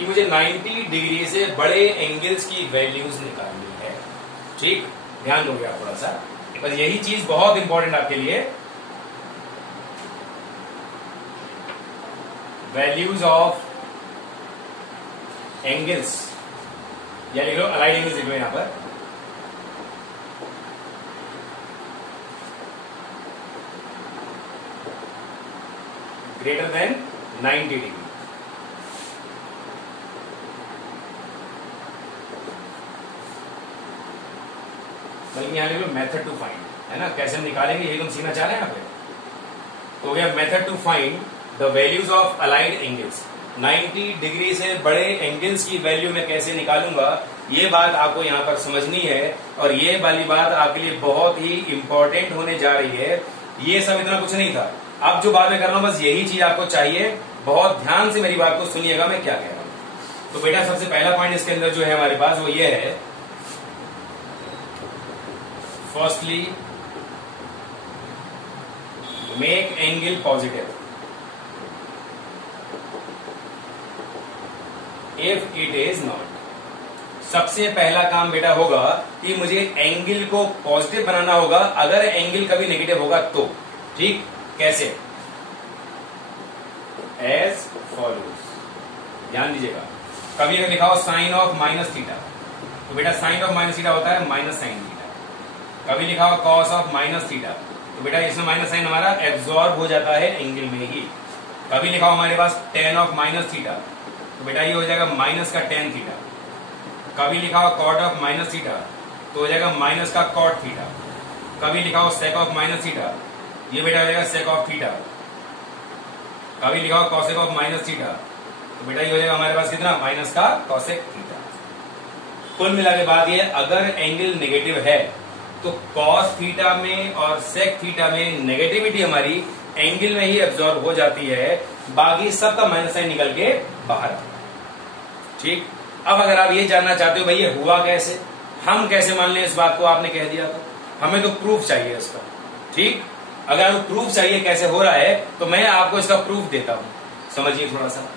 कि मुझे 90 डिग्री से बड़े एंगल्स की वैल्यूज निकालनी है। ठीक, ध्यान दोगे आप थोड़ा सा, बस यही चीज बहुत इंपॉर्टेंट आपके लिए। वैल्यूज ऑफ एंगल्स, या लिख लो अलाइड एंगल्स, लिख लो यहां पर। Greater than 90 degree. बल्कि यहां लिख लो मेथड टू फाइंड, है ना, कैसे हम निकालेंगे यही तुम सीखना चाह रहे हैं यहाँ पे। तो हो गया method to find the values of allied angles. 90 degree से बड़े एंगल्स की वैल्यू मैं कैसे निकालूंगा, ये बात आपको यहां पर समझनी है, और ये वाली बात आपके लिए बहुत ही इंपॉर्टेंट होने जा रही है। ये सब इतना कुछ नहीं था, अब जो बात मैं कर रहा हूं बस यही चीज आपको चाहिए। बहुत ध्यान से मेरी बात को सुनिएगा मैं क्या कह रहा हूं। तो बेटा सबसे पहला पॉइंट इसके अंदर जो है हमारे पास वो ये है, firstly make angle positive if it is not. सबसे पहला काम बेटा होगा कि मुझे एंगल को पॉजिटिव बनाना होगा अगर एंगल कभी नेगेटिव होगा तो। ठीक, कैसे? एज फॉलोज, ध्यान दीजिएगा। कभी अगर लिखा हो साइन ऑफ माइनस थीटा, तो बेटा साइन ऑफ माइनस थीटा होता है माइनस साइन थीटा। कभी लिखा हो कॉस ऑफ माइनस थीटा, तो बेटा इसमें माइनस साइन हमारा एब्जॉर्ब हो जाता है एंगल में ही। कभी लिखा हो हमारे पास टेन ऑफ माइनस थीटा, तो बेटा ये हो जाएगा माइनस का टेन थीटा। कभी लिखा हो कॉट ऑफ माइनस थीटा, तो हो जाएगा माइनस का कॉट थीटा। कभी लिखा हो सेक ऑफ माइनस थीटा, ये बेटा हो जाएगा सेक ऑफ थीटा। कभी लिखा हो कॉसेक ऑफ माइनस थीटा, तो बेटा ये हो जाएगा हमारे पास कितना, माइनस का कॉसेक थीटा। कुल मिला के बाद ये अगर एंगल नेगेटिव है तो कॉस थीटा में और सेक थीटा में नेगेटिविटी हमारी एंगल में ही एब्जॉर्ब हो जाती है, बाकी सबका माइनस साइन निकल के बाहर। ठीक, अब अगर आप ये जानना चाहते हो भाई ये हुआ कैसे, हम कैसे मान लें इस बात को, आपने कह दिया तो हमें तो प्रूफ चाहिए इसका। ठीक, अगर आपको प्रूफ चाहिए कैसे हो रहा है तो मैं आपको इसका प्रूफ देता हूं, समझिए थोड़ा सा।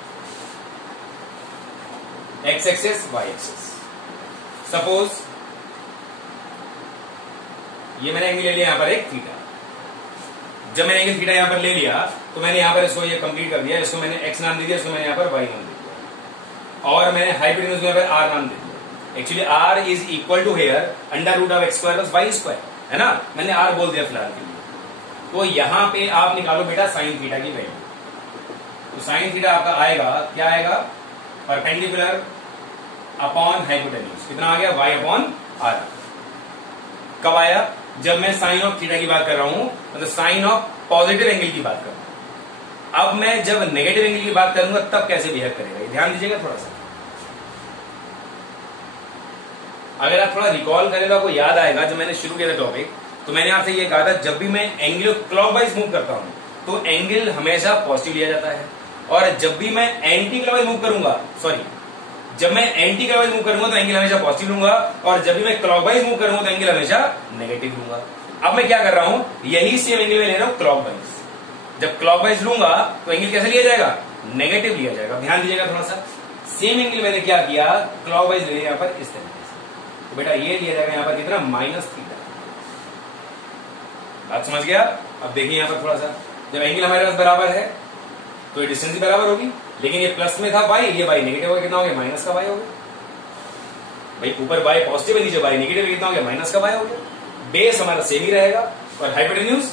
X axis y axis, suppose ये मैंने एंगल ले लिया यहां पर एक थीटा। जब मैंने एंगल थीटा यहां पर ले लिया तो मैंने यहां पर इसको ये कंप्लीट कर दिया, इसको मैंने एक्स नाम दे दिया, इसको मैंने यहां पर वाई नाम दे दिया, और मैंने हाइपोटेन्यूज को यहां पर आर नाम दे दिया। Actually r is equal to here under root of x square plus y square, है ना, मैंने आर बोल दिया फिलहाल के लिए। तो यहां पे आप निकालो बेटा साइन थीटा की वैल्यू। तो साइन थीटा आपका आएगा, क्या आएगा, परपेंडिकुलर अपॉन हाइपोटेन्यूज, कितना आ गया, वाई अपॉन आर। कब आया, जब मैं साइन ऑफ थीटा की बात कर रहा हूं, मतलब साइन ऑफ पॉजिटिव एंगल की बात कर रहा हूं। अब मैं जब नेगेटिव एंगल की बात करूंगा तब कैसे बिहेव करेगा, ध्यान दीजिएगा थोड़ा सा। अगर आप थोड़ा रिकॉल करें तो आपको याद आएगा, जब मैंने शुरू किया था टॉपिक तो मैंने आपसे ये कहा था जब भी मैं एंगल क्लॉकवाइज मूव करता हूं तो एंगल हमेशा पॉजिटिव लिया जाता है, और जब भी मैं एंटी क्लॉकवाइज मूव करूंगा, जब मैं एंटी क्लॉकवाइज मूव करूंगा तो एंगल हमेशा पॉजिटिव लूंगा, और जब भी मैं क्लॉकवाइज मूव करूंगा तो एंगल हमेशा नेगेटिव लूंगा। अब मैं क्या कर रहा हूं, यही सेम एंगल में ले रहा हूं क्लॉकवाइज। जब क्लॉकवाइज लूंगा तो एंगल कैसे लिया जाएगा, नेगेटिव लिया जाएगा। ध्यान दीजिएगा थोड़ा सा, सेम एंगल मैंने क्या किया, क्लॉकवाइज ले लिया यहां पर इस तरीके से, तो बेटा ये लिया जाएगा यहां पर कितना, माइनस थीटा। बात समझ गया? अब देखिए यहां पर थोड़ा सा, जब एंगल हमारे पास बराबर है तो ये डिस्टेंस भी बराबर होगी, लेकिन ये प्लस में था वाई, ये वाई नेगेटिव हो गया, कितना हो गया, माइनस का वाई हो गया। भाई ऊपर वाई पॉजिटिव है, नीचे वाई नेगेटिव है, कितना हो गया, माइनस का वाई हो गया। बेस हमारा सेम ही रहेगा, और हाइपोटेन्यूज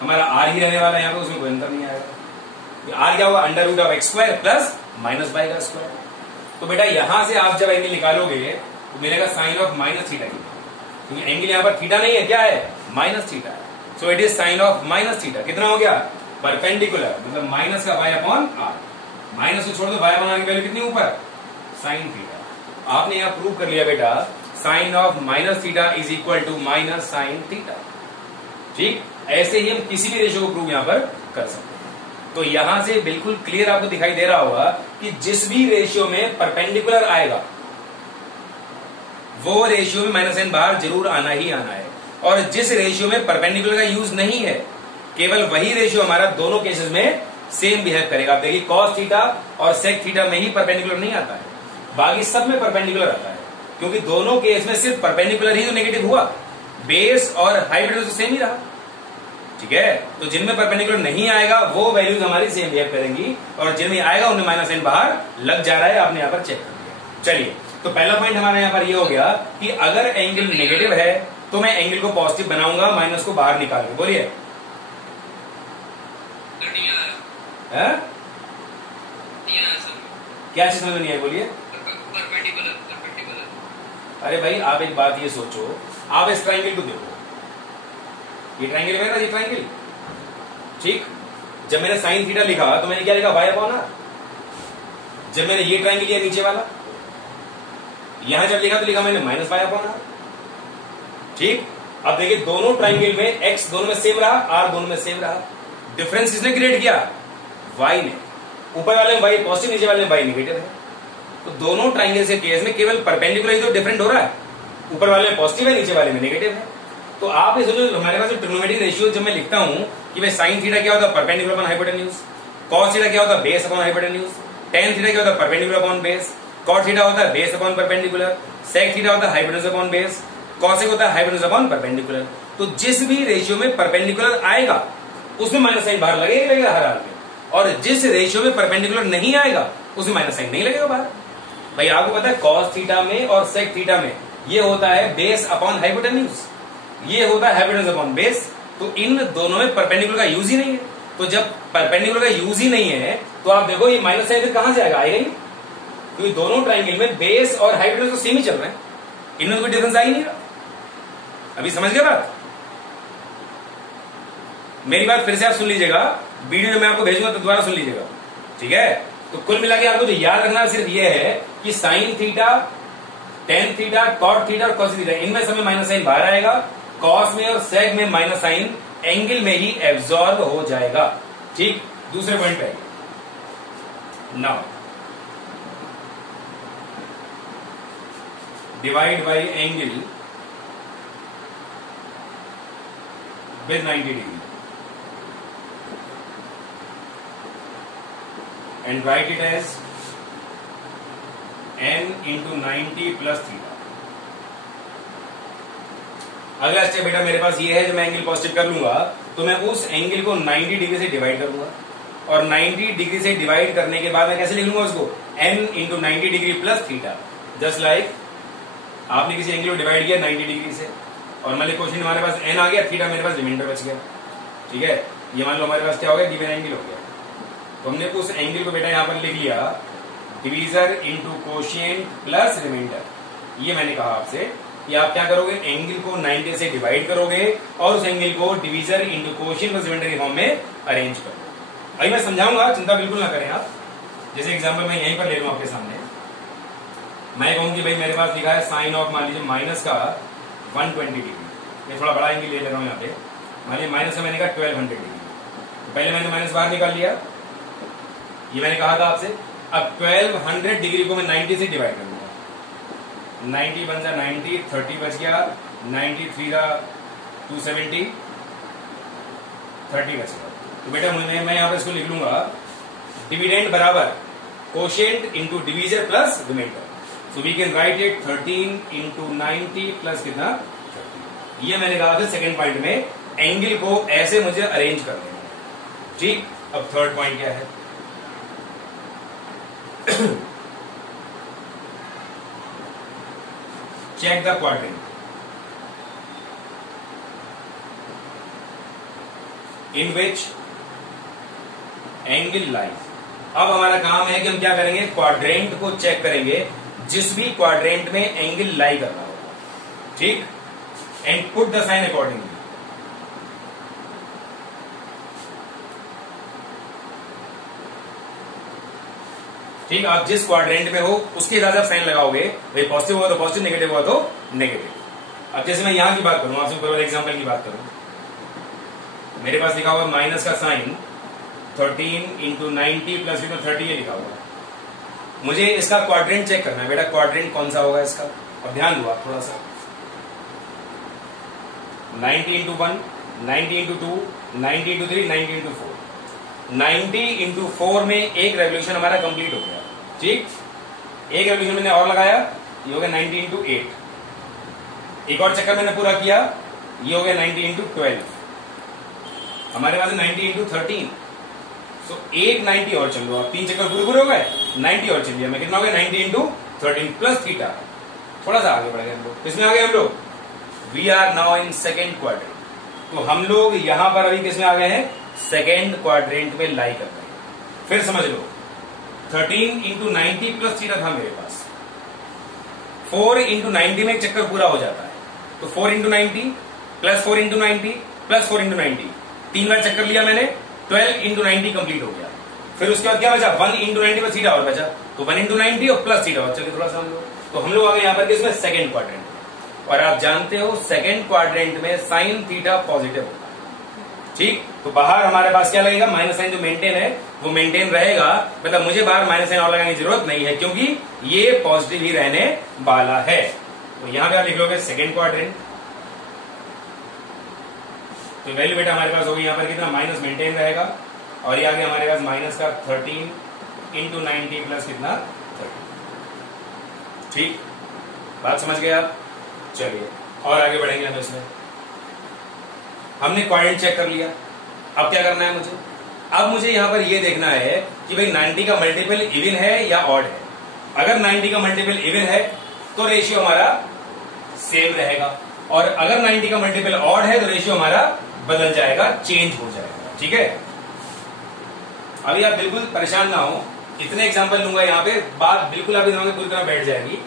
हमारा आर ही रहने वाला है, यहाँ पे उसमें कोई अंतर नहीं आएगा। आर क्या होगा, under root of x square plus minus y का स्क्वायर। तो बेटा यहां से आप जब एंगल निकालोगे तो मिलेगा साइन ऑफ माइनस थीटा की, क्योंकि एंगल यहां पर थीटा नहीं है, क्या है, माइनस थीटा है। So it is sine of minus theta, कितना हो गया, परपेंडिकुलर, मतलब माइनस का वाई अपॉन आर। माइनस को छोड़ दो, वाई अपॉन आर की वैल्यू कितनी ऊपर, साइन थीटा। आपने यहां प्रूव कर लिया बेटा, sine of minus theta is equal to minus sine theta. ठीक, ऐसे ही हम किसी भी रेशियो को प्रूव यहां पर कर सकते हैं। तो यहां से बिल्कुल क्लियर आपको दिखाई दे रहा होगा कि जिस भी रेशियो में परपेंडिकुलर आएगा वो रेशियो में माइनस साइन बाहर जरूर आना ही आना है, और जिस रेशियो में परपेंडिकुलर का यूज नहीं है, केवल वही रेशियो हमारा दोनों केसेस में सेम बिहेव करेगा। आप देखिए कॉस थीटा और सेक थीटा में ही परपेंडिकुलर नहीं आता है, बाकी सब में परपेंडिकुलर आता है, क्योंकि दोनों केस में सिर्फ परपेंडिकुलर ही तो नेगेटिव हुआ, बेस और हाइपोटेन्यूज तो सेम ही रहा। ठीक है, तो जिनमें परपेंडिकुलर नहीं आएगा वो वैल्यूज हमारी सेम बिहेव करेंगी, और जिनमें आएगा उनमें माइनस साइन बाहर लग जा रहा है, आपने यहां पर चेक कर लिया। चलिए, तो पहला पॉइंट हमारा यहां पर ये हो गया कि अगर एंगल नेगेटिव है तो मैं एंगल को पॉजिटिव बनाऊंगा, माइनस को बाहर निकाल के। बोलिए क्या चीज समझ में नहीं है, बोलिए। अरे भाई आप एक बात ये सोचो, आप इस ट्राइंगल को देखो, ये ट्राइंगल है ना, ये ट्राइंगल, ठीक। जब मैंने साइन थीटा लिखा तो मैंने क्या लिखा, वाई अपॉन आर। जब मैंने ये ट्राइंगल लिया नीचे वाला, यहां जब लिखा तो लिखा मैंने माइनस वाई अपॉन आर, ठीक। अब देखिए दोनों ट्राइंगल में एक्स दोनों में सेम रहा, आर दोनों में सेम रहा। डिफरेंस किसने क्रिएट किया, वाई ने। ऊपर वाले में वाई पॉजिटिव, नीचे वाले में वाई नेगेटिव है, तो दोनों ट्राइंगल के केस में केवल परपेंडिकुलर ही तो डिफरेंट हो रहा है, ऊपर वाले में पॉजिटिव है, नीचे वाले में नेगेटिव है। तो आप ये सोचो, हमारे पास ट्रिग्नोमेट्रिक रेशियो जब मैं लिखता हूं कि भाई साइन थीटा क्या होता है, perpendicular upon hypotenuse, cos theta क्या होता है, base upon hypotenuse, tan theta क्या होता है, perpendicular upon base, cot theta होता है base upon perpendicular, sec theta होता है हाइपोटेन्यूज अपॉन बेस, कॉसेक होता है हाइपोटेन्यूज अपॉन परपेंडिकुलर। तो जिस भी रेशियो में परपेंडिकुलर आएगा उसमें माइनस साइन बाहर लगेगा हर हाल में, और जिस रेशियो में परपेंडिकुलर नहीं आएगा उसमें माइनस साइन नहीं लगेगा बाहर। भाई आपको पता है कॉस थीटा में और सेक थीटा में ये होता है बेस अपॉन हाइपोटेन्यूज, ये होता है हाइपोटेन्यूज अपॉन बेस, तो इन दोनों में परपेंडिकुलर का यूज ही नहीं है। तो जब परपेंडिकुलर का यूज ही नहीं है तो आप देखो ये माइनस साइन फिर कहां से आएगा, आएगा ही, क्योंकि दोनों ट्राइंगल में बेस और हाइपोटेन्यूज तो सेम ही चल रहे हैं, इनमें कोई डिफरेंस आ ही नहीं रहा। अभी समझ गए बात, मेरी बात फिर से आप सुन लीजिएगा, वीडियो जो मैं आपको भेजूंगा तो दोबारा सुन लीजिएगा, ठीक है। तो कुल मिला के आपको जो याद रखना सिर्फ ये है कि sine theta, tan theta, cot theta और कॉस थीटा, इनमें सब में माइनस साइन बाहर आएगा, कॉस में और सेक में माइनस साइन एंगल में ही एब्जॉर्ब हो जाएगा, ठीक। दूसरे पॉइंट पे now divide by angle with 90 degree and write it as n into 90 plus theta। अगला स्टेप बेटा मेरे पास ये है, जब मैं एंगल पॉजिटिव कर लूंगा तो मैं उस एंगल को 90 डिग्री से डिवाइड करूंगा, और 90 डिग्री से डिवाइड करने के बाद मैं कैसे लिख लूंगा उसको, n into 90 degree plus theta. Just like आपने किसी एंगल को डिवाइड किया 90 डिग्री से, और मान लीजिए क्वेश्चन हमारे पास n आ गया, थीटा मेरे पास रिमाइंडर बच गया, ठीक है। ये मान लो हमारे पास क्या हो गया, गिवन एंगल हो गया। तो हमने उस एंगल को बेटा यहां पर लिख लिया divisor into quotient plus remainder. ये मैंने कहा आपसे कि आप क्या करोगे, एंगल को 90 से डिवाइड करोगे और उस एंगल को divisor into quotient plus remainder के फॉर्म में अरेंज करोगे। अभी मैं समझाऊंगा, चिंता बिल्कुल ना करें आप। जैसे एग्जाम्पल मैं यहीं पर ले लूं आपके सामने, मैं कहूं कि भाई मेरे पास लिखा है साइन ऑफ मान लीजिए माइनस का 120 डिग्री, मैं थोड़ा बड़ा एंगल ले रहा हूं यहाँ पे, मान लीजिए माइनस मैंने कहा 1200 डिग्री, तो पहले मैंने माइनस बाहर निकाल लिया, ये मैंने कहा था आपसे। अब 1200 डिग्री को मैं 90 से डिवाइड करूंगा, 90 बन जा 90, 30 बच गया, 93 का 270, 30 बच गया। तो बेटा मैं यहां पर इसको लिख लूंगा डिविडेंड बराबर quotient into divisor plus remainder. So we can write it 13 into 90 plus कितना 30। ये मैंने कहा था सेकेंड पॉइंट में एंगल को ऐसे मुझे अरेंज कर देना, ठीक। अब थर्ड पॉइंट क्या है, check the quadrant in which angle lies। अब हमारा काम है कि हम क्या करेंगे, क्वाड्रेंट को चेक करेंगे जिस भी क्वाड्रेंट में एंगल लाई कर रहा होगा, ठीक। And put the sign accordingly. ठीक, आप जिस क्वाड्रेंट में हो उसके हिसाब से आप साइन लगाओगे, भाई पॉजिटिव हुआ तो पॉजिटिव, नेगेटिव हुआ तो नेगेटिव। अब जैसे मैं यहां की बात करूं, आपसे ऊपर वाले एग्जांपल की बात करूं, मेरे पास लिखा हुआ माइनस का साइन 13 इंटू 90 प्लस 30 ये लिखा हुआ। मुझे इसका क्वाड्रेंट चेक करना है बेटा, क्वाड्रेंट कौन सा होगा इसका। अब ध्यान दो आप थोड़ा सा, 90 into 1, 90 into 2, 90 into 3, 90 into 4। 90 into 4 में एक रेवोल्यूशन हमारा कंप्लीट हो गया। ठीक, एक रेवोल्यूशन मैंने और लगाया, ये हो गया 90 इंटू 8। एक और चक्कर मैंने पूरा किया, ये हो गया 90 इंटू 12। हमारे पास 90 इंटू 13। सो एक 90 और चल लो, 3 चक्कर पूरे पूरे हो गए, 90 और चलिए, मैं कितना हो गया 90 इंटू 13 प्लस थीटा। थोड़ा सा आगे बढ़ गए हम लोग, किसमें आ गए हम लोग? We are now in second quadrant. तो हम लोग यहां पर अभी किसमें आ गए हैं? सेकेंड क्वाड्रेंट में लाई कर रहे हैं। फिर समझ लो, 13 इंटू 90 प्लस थीटा था मेरे पास, 4 इंटू 90 में एक चक्कर पूरा हो जाता है, तो 4 into 90 plus 4 into 90 plus 4 into 90, 3 बार चक्कर लिया मैंने, 12 इंटू 90 कंप्लीट हो गया। फिर उसके बाद क्या बचा? 1 इंटू 90 पर थीटा और बचा, तो 1 इंटू 90 और प्लस थीटा और। चलिए थोड़ा सा हम लोग, तो हम लोग आ गए यहाँ पर किसमें? Second quadrant. और आप जानते हो सेकेंड क्वाड्रेंट में साइन थीटा पॉजिटिव होता है। ठीक, तो बाहर हमारे पास क्या लगेगा? माइनस साइन जो मेंटेन है वो मेंटेन रहेगा, मतलब मुझे बाहर माइनस साइन और लगाने की जरूरत नहीं है, क्योंकि ये पॉजिटिव ही रहने वाला है। तो यहां पे आप लिख लोगे सेकेंड क्वाड्रेंट, तो वैल्यू बेटा हमारे पास होगी यहां पर कितना? माइनस मेंटेन रहेगा, और ये आगे हमारे पास माइनस का 13 इंटू 90 प्लस कितना? 30। ठीक, बात समझ गए आप? चलिए और आगे बढ़ेंगे हम इसमें। हमने क्वाड्रेंट चेक कर लिया, अब क्या करना है मुझे? अब मुझे यहां पर यह देखना है कि भाई 90 का मल्टीपल इवन है या ऑड है। अगर 90 का मल्टीपल इवन है तो रेशियो हमारा सेम रहेगा, और अगर 90 का मल्टीपल ऑड है तो रेशियो हमारा बदल जाएगा, चेंज हो जाएगा। ठीक है, अभी आप बिल्कुल परेशान ना हो, इतने एग्जांपल लूंगा यहाँ पे, बात बिल्कुल आपके दिमाग में पूरी तरह बैठ जाएगी।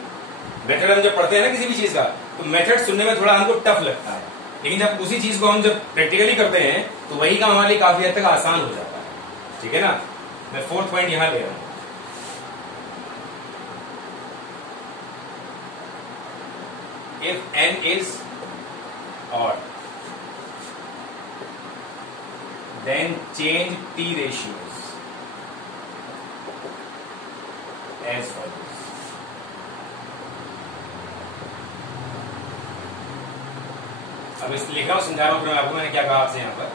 मेथड हम जब पढ़ते हैं ना किसी भी चीज का, तो मेथड सुनने में थोड़ा हमको टफ लगता है, लेकिन जब उसी चीज को हम जब प्रैक्टिकली करते हैं तो वही काम हमारे लिए काफी हद तक आसान हो जाता है। ठीक है ना, मैं 4th पॉइंट यहां ले रहा हूं। If n is odd, then change t ratios as follows. अब इस लिख रहा हूं, समझा रहा हूं, फिर आपको मैंने क्या कहा आपसे यहां पर।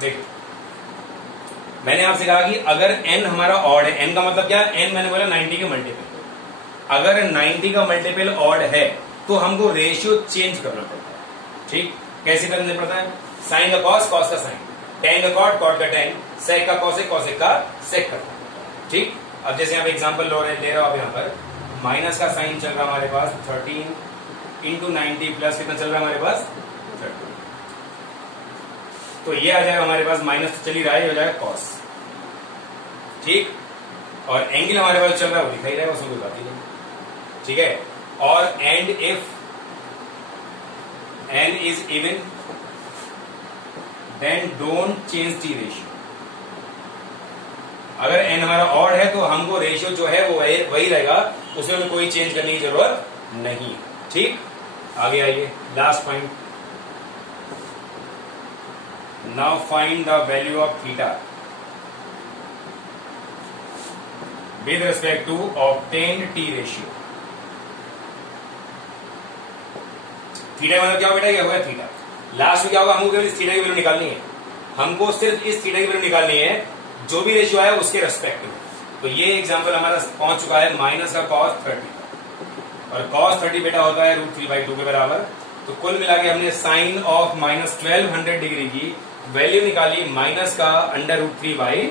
देखो, मैंने आपसे कहा कि अगर n हमारा ऑड है, n का मतलब क्या है? n मैंने बोला 90 के मल्टीपल। अगर 90 का मल्टीपल ऑड है तो हमको रेशियो चेंज करना पड़ता है। ठीक, कैसे करना पड़ता है? साइन का कॉस, कॉस का साइन, टेन का कॉट, कॉट का टेन, सेक का कॉसेक, कॉसेक का सेक करना पड़ता है। ठीक, अब जैसे आप एग्जांपल ले रहे हो, आप यहां पर माइनस का साइन चल रहा है हमारे पास 13 इंटू 90 प्लस कितना चल रहा है हमारे पास? 30। तो ये आ जाएगा हमारे पास, माइनस तो चल ही रहा है, ये हो जाएगा कॉस। ठीक, और एंगल हमारे पास चल रहा है वो दिखाई रहा है, उसमें कोई बात ही नहीं। ठीक है, और and if n is even then don't change T ratio. अगर n हमारा ऑड है तो हमको रेशियो जो है वो वही रहेगा, उसमें कोई चेंज करने की जरूरत नहीं। ठीक, आगे आइए, last point. Now find the value of theta with respect to obtained T ratio. Theta मतलब क्या बेटा? ये होगा थीटा। लास्ट में क्या होगा? हमको केवल इस थीटा की वैल्यू निकालनी है, हमको सिर्फ इस थीटा की वैल्यू निकालनी है, जो भी रेशियो है उसके रेस्पेक्टिव। तो ये एग्जांपल हमारा पहुंच चुका है माइनस का कॉस 30, और कॉस 30 बेटा होता है √3/2 के बराबर। तो कुल मिला के हमने साइन ऑफ -1200 डिग्री की वैल्यू निकाली माइनस का √3/2।